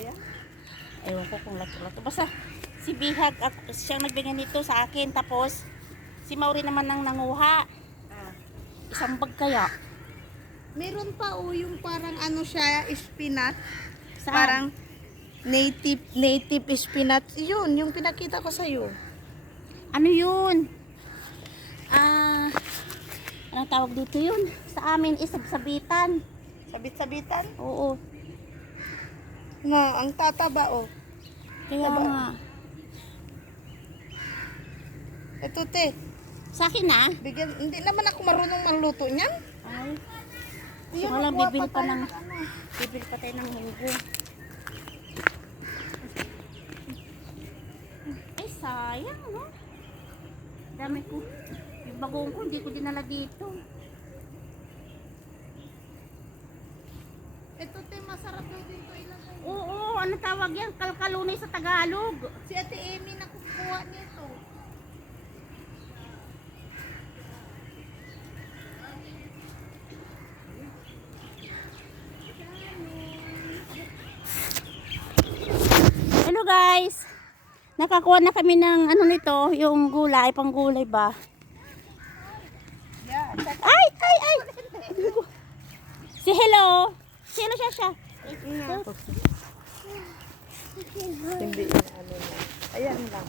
yan? Ewan ko kung lato-lato. Basta si Bihag at siyang nagbigay nito sa akin. Tapos si Mauri naman nang nanguha. Ah. Isang bag kaya. Meron pa yung parang ano siya, spinach. Saan? Parang native spinach. Yun, yung pinakita ko sa'yo. Ano yun? Anong tawag dito yun? Sa amin isabsabitan. Sabit-sabitan. Oo. Nga, ang tataba oh. Kaya Taba. nga. Ito te, Sa akin na. bigyan, hindi naman ako marunong maluto niyan. Ay. Ayun, Wala, nakuha bibili pa tayo ng ano. bibili pa tayo ng munggo. Ay, sayang, no? Dami ko. Yung bagong ko, hindi ko dinala dito. Ito te, masarap daw dito ilagay. Oo, ano tawag yan? Kalkalunay sa Tagalog. Si Ate Amy nakukuha nito. Hello guys! Nakakuha na kami ng ano nito, yung gulay, pang gulay ba? Yeah, Ay! Ay! Ay! Si hello! Sino siya? hindi na ano na. Ayan lang.